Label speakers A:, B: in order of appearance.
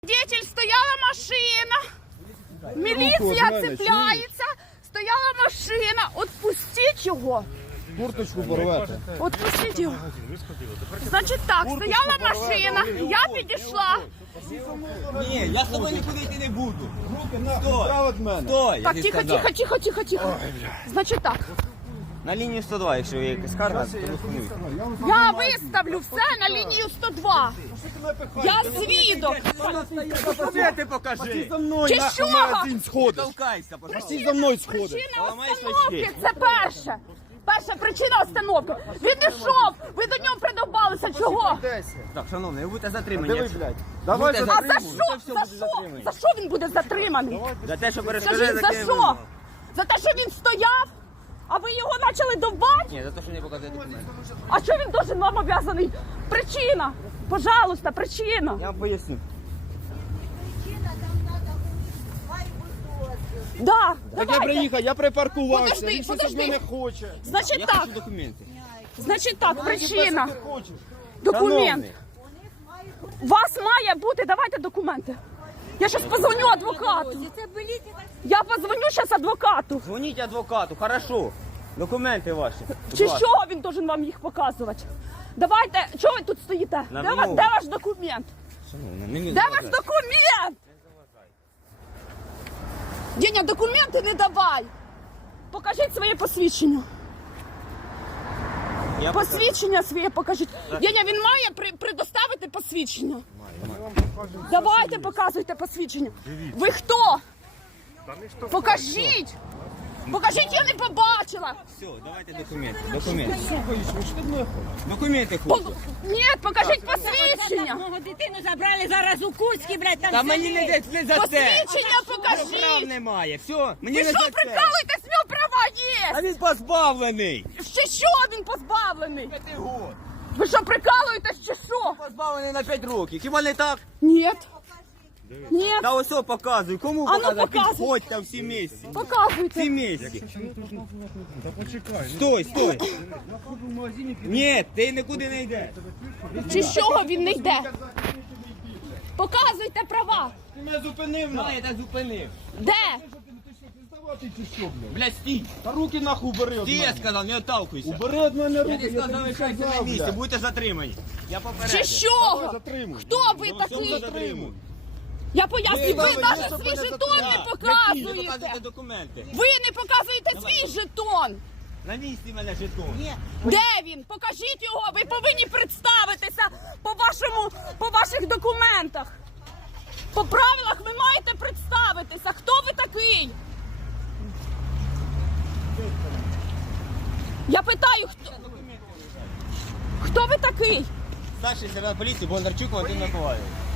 A: Свидетель, стояла машина, міліція цепляється, стояла машина, отпустіть його.
B: Курточку порвете.
A: Отпустіть його. Значить так, стояла машина, я підійшла.
C: Ні, я з тобою нікуди йти не буду.
B: Стой! Мене.
C: Стой!
A: Так, тихо. Значить так,
C: На лінію 102, якщо є якась скарга, телефонуйте.
A: я виставлю все на лінію 102. Я свідок.
C: Документи покажи!
B: За мною
A: Чи
B: нахуй
A: що?
B: магазин сходиш.
C: Толкайся, пожалуйста.
B: Всі за мною сходиш.
A: Причина
C: Поламаєш
A: остановки,
C: очки.
A: це перше. Перша причина остановки. Він ішов, ви до нього придовбалися, чого?
C: Так, шановний, ви будете затримані.
B: Диви, блядь. Давай
C: Будете
A: А
B: за
A: за
C: затримані.
A: що?
C: Це все
A: За
C: буде
A: що?
C: затримані.
A: За що він буде затриманий?
C: За те, що перешкоджає
A: Скажіть, за що? За те, що він стояв, а ви його почали довбати?
C: Ні, за те, що не показує документи.
A: А що він дуже вам обов'язаний? Причина. Пожалуйста, причина.
C: Я вам поясню.
A: Да,
B: Так я
A: давайте.
B: приїхав, я припаркувався.
A: Подожди,
B: Він щось
A: подожди.
B: від мене хоче.
A: Значить
C: Я
A: так,
C: хочу документи.
A: значить так, причина.
B: Ти хочеш?
A: Документ.
C: Шановний,
A: У вас має бути, давайте документи. Я щас позвоню адвокату. Я позвоню зараз адвокату.
C: дзвоніть адвокату, хорошо. Документи ваші. Будь
A: Чи
C: ласка.
A: що він должен вам їх показувати? Давайте, чого ви тут стоїте?
C: На
A: Де
C: вимогу.
A: ваш документ?
C: Шановна, не мій
A: Де ваш документ? Деня, документи не давай. Покажіть своє посвідчення.
C: Я
A: Посвідчення своє покажіть. Деня, він має предоставити посвідчення. Давайте показуйте посвідчення. Ви хто? Покажіть. Покажіть, я не побачила.
C: Все, давайте документи. Документи.
B: Слухай, що ти мене хочеш?
C: Документи
A: По-
C: хочу.
A: Ні, покажіть посвідчення.
D: Мого дитину забрали зараз у Куцькі, блядь, там
C: Та мені не
D: сидить.
C: не за це.
A: Посвідчення
C: Прав
A: покажіть.
C: немає. Все, мені
A: Ви
C: не
A: що,
C: за це.
A: прикалуєтесь, в нього права
C: А
A: є.
C: він позбавлений.
A: Ще що він позбавлений?
C: 5 років.
A: Ви що, прикалуєтесь чи що?
C: Позбавлений на 5 років. Хіба не так?
A: Ні. Ні.
C: Та ось о, показуй. Кому
A: А ну,
C: показуй?
A: показуй.
C: Підходьте всі місці. Всі
A: Показуйте.
C: місці. Стой, стой. Ні, ти нікуди не йдеш.
A: Чи з чого він не йде? Показуйте права.
B: Ти мене зупинив на.
C: Я тебе зупинив.
A: Де?
B: Здавати чи що, блядь?
C: Блядь, стій.
B: Та руки нахуй убери від
C: Ти я
B: мене.
C: сказав, не отталкуйся.
B: Убери від мене
C: Я
B: руки,
C: не
B: я
C: сказав,
B: тобі
C: залишайся на
B: сказав,
C: місці,
B: блядь.
C: будете затримані. Я
A: Чи
C: попередив.
A: що?
B: Затримуй.
A: Хто ви
C: Всьому
A: такий?
C: затримуй.
A: Я поясню, ви
B: Ви
A: навіть
B: себе
A: свій
B: не
A: жетон не
B: затримали.
C: Ви
A: показуєте.
C: показуєте документи.
A: Ви не показуєте свій жетон.
C: На місці мене жетон.
A: Де він? Покажіть його. Ви повинні представитися по ваших документах. По правилах ви маєте представитися. Хто ви такий? Я питаю, хто ви такий?
C: Старший сержант поліції Бондарчук Вадим Миколаївич.